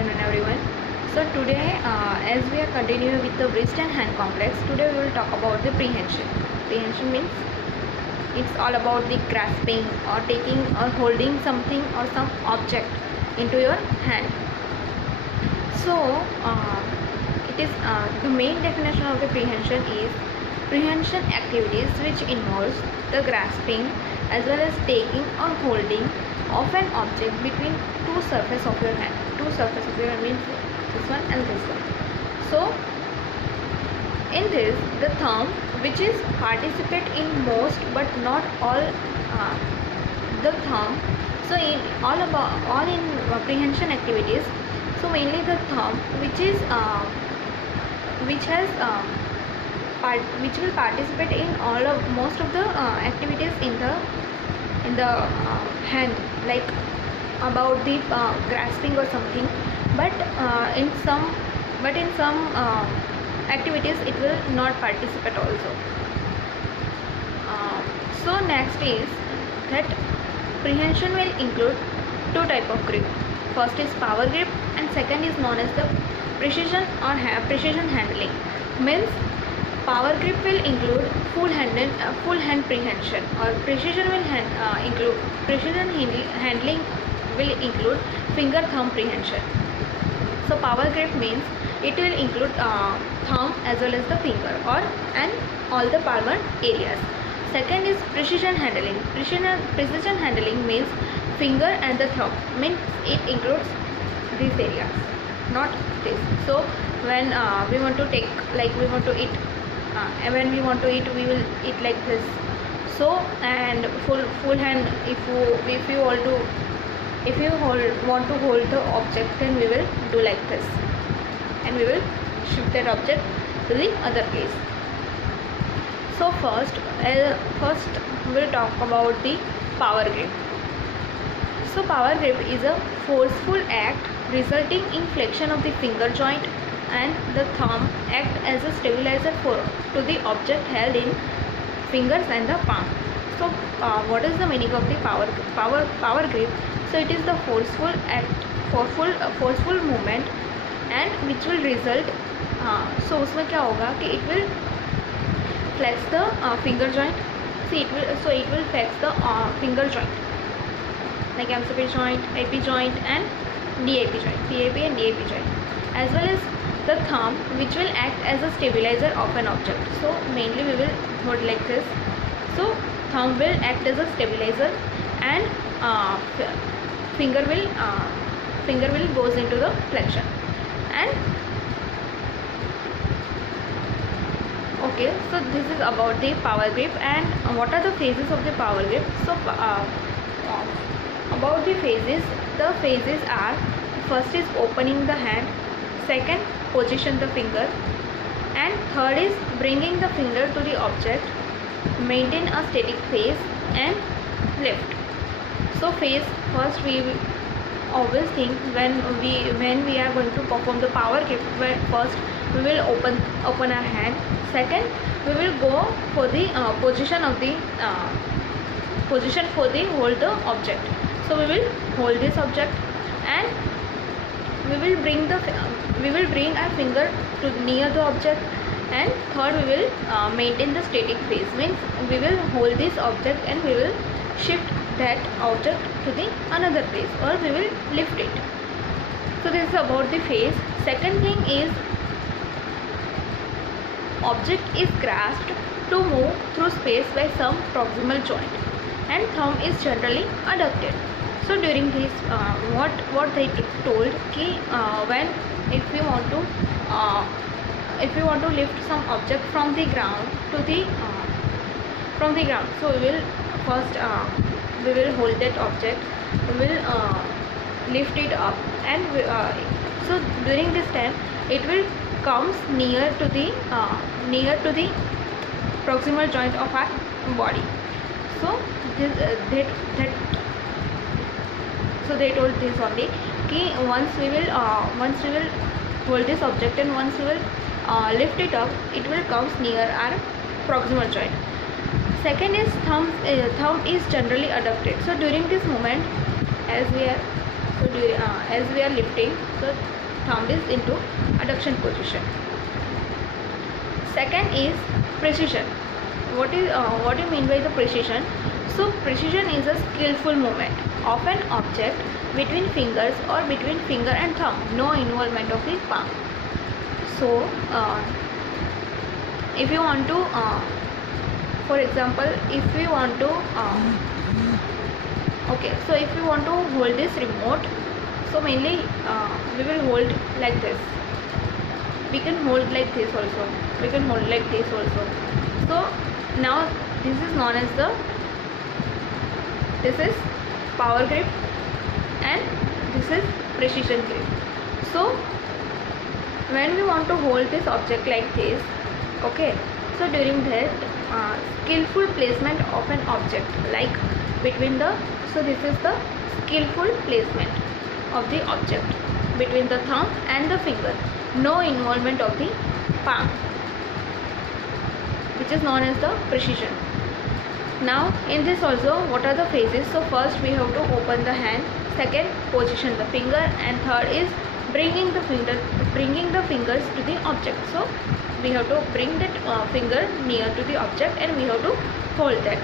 afternoon everyone. So today as we are continuing with the wrist and hand complex, today we will talk about the prehension. Prehension means it's all about the grasping or taking or holding something or some object into your hand. So it is the main definition of the prehension is prehension activities which involves the grasping as well as taking or holding of an object between two surfaces of your hand. Two surfaces of your hand means this one and this one. So in this, the thumb, which is participate in most but not all the thumb. So in all in prehension activities, so mainly the thumb, which is which will participate in all of most of the activities in the hand, like about the grasping or something, but in some activities it will not participate also. So next is that prehension will include two type of grip. First is power grip and second is known as the precision or precision handling. Means power grip will include full hand prehension, or precision will include precision handling will include finger thumb prehension. So power grip means it will include thumb as well as the finger and all the palmar areas. Second is precision handling. Precision handling means finger and the thumb, means it includes these areas, not this. So when we want to take, like we want to eat, when we want to eat, we will eat like this. So and full hand, if you want to hold the object, then we will do like this and we will shift that object to the other place. So first we'll talk about the power grip. So power grip is a forceful act resulting in flexion of the finger joint and the thumb act as a stabilizer to the object held in fingers and the palm. So what is the meaning of the power grip? So it is the forceful movement and which will result, so उसमें क्या होगा कि it will flex the finger joint. See, it will flex the finger joint, like MCP joint, AP joint and DAP joint, PAP and DAP joint, as well as the thumb, which will act as a stabilizer of an object. So mainly we will hold like this. So thumb will act as a stabilizer and finger will goes into the flexion. And okay, so this is about the power grip. And what are the phases of the power grip? So about the phases are: first is opening the hand, second position the finger, and third is bringing the finger to the object, maintain a static phase and lift. So phase, first we always think when we are going to perform the power grip, first we will open our hand, second we will go for the position for the hold the object. So we will hold this object and we will bring our finger to near the object, and third we will maintain the static phase, means we will hold this object and we will shift that object to the another place, or we will lift it. So this is about the phase. Second thing is object is grasped to move through space by some proximal joint and thumb is generally adducted. So during this what they told ki if you want to lift some object from the ground to the so we will first we will hold that object, we will lift it up, and so during this time it will comes near to the proximal joint of our body. So this so they told this only कि once we will hold this object and once we will lift it up, it will comes near our proximal joint. Second is thumb is generally adducted. So during this moment, as we are So as we are lifting, so thumb is into adduction position. Second is precision. What do you mean by the precision? So precision is a skillful movement of an object between fingers or between finger and thumb. No involvement of the palm. So if you want to, for example, if we want to, okay, so if you want to hold this remote, so mainly we will hold like this. We can hold like this also. We can hold like this also. So now this is known as this is power grip and this is precision grip. So when we want to hold this object like this, okay, so during that skillful placement of an object, like between the, so this is the skillful placement of the object between the thumb and the finger. No involvement of the palm, which is known as the precision. Now in this also, what are the phases? So first we have to open the hand, second position the finger, and third is bringing the fingers to the object. So we have to bring that finger near to the object and we have to hold that.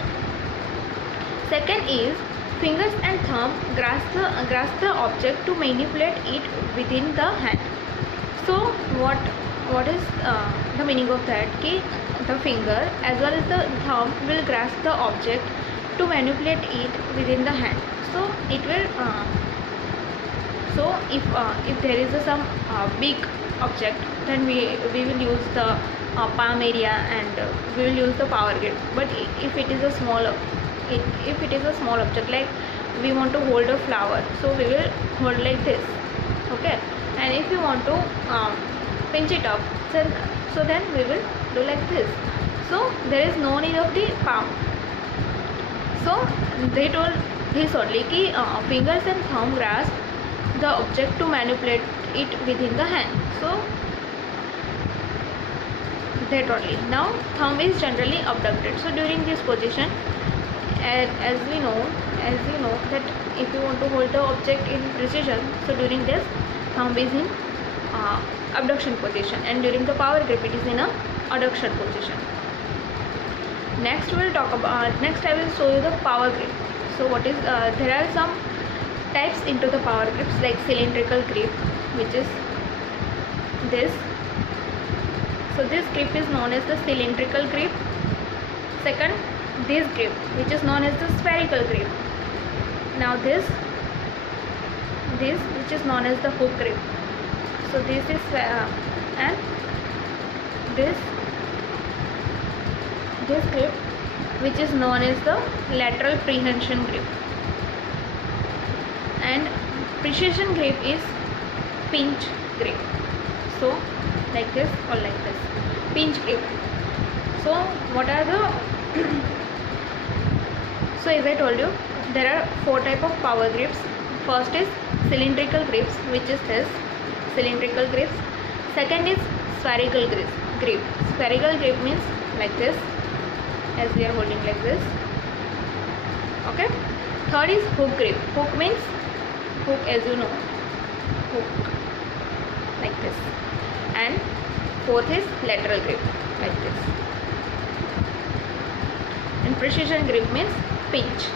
Second is fingers and thumb grasp the object to manipulate it within the hand. So what is the meaning of that? Ki the finger as well as the thumb will grasp the object to manipulate it within the hand. So it will so if there is some big object, then we will use the palm area and we will use the power grip. But if it is a small object, like we want to hold a flower, so we will hold like this, okay. And if you want to pinch it up, so then we will do like this. So there is no need of the palm. So they told this only ki fingers and thumb grasp the object to manipulate it within the hand. So that only. Now thumb is generally abducted. So during this position, as you know that if you want to hold the object in precision, so during this thumb is in abduction position, and during the power grip it is in a adduction position. Next we will talk about, next I will show you the power grip. So what is there are some types into the power grips, like cylindrical grip, which is this. So this grip is known as the cylindrical grip. Second, this grip, which is known as the spherical grip. Now this which is known as the hook grip. So this is and this grip, which is known as the lateral prehension grip. And precision grip is pinch grip. So like this or like this, pinch grip. So what are the so as I told you, there are 4 types of power grips. First is cylindrical grips, which is this cylindrical grips. Second is spherical grip. Spherical grip means like this, as we are holding like this, okay. Third is hook grip. Hook means hook, as you know, hook like this. And fourth is lateral grip, like this. And precision grip means pinch.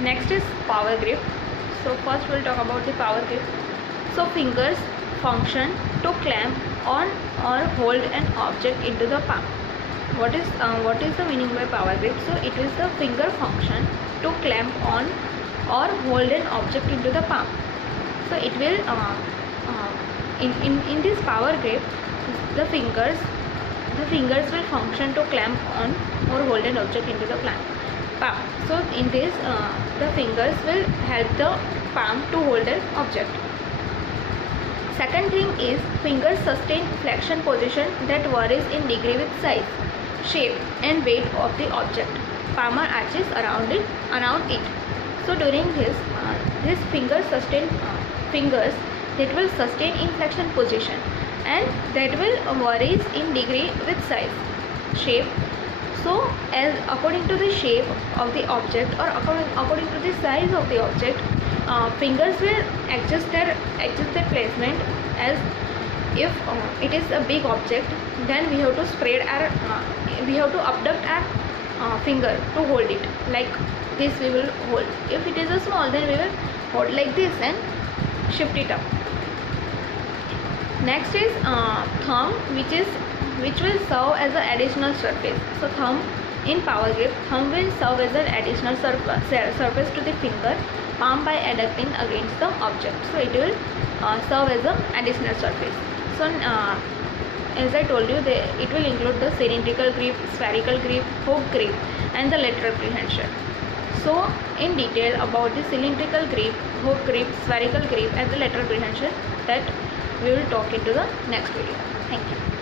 Next is power grip. So first we will talk about the power grip. So fingers function to clamp on or hold an object into the palm. What is the meaning by power grip? So it is the finger function to clamp on or hold an object into the palm. So it will in this power grip, the fingers will function to clamp on or hold an object into the palm. So in this the fingers will help the palm to hold an object. Second thing is fingers sustain flexion position that varies in degree with size, shape and weight of the object. Palmar arches around it. So during this fingers that will sustain in flexion position, and that will varies in degree with size, shape. So as according to the shape of the object or according to the size of the object, fingers will adjust their placement. As if it is a big object, then we have to spread our we have to abduct our finger to hold it, like this we will hold. If it is a small, then we will hold like this and shift it up. Next is thumb, which will serve as an additional surface. So thumb in power grip, thumb will serve as an additional surface to the finger palm by adducting against the object. So it will serve as an additional surface. So as I told you, it will include the cylindrical grip, spherical grip, hook grip, and the lateral prehension. So in detail about the cylindrical grip, hook grip, spherical grip, and the lateral prehension, that we will talk into the next video. Thank you.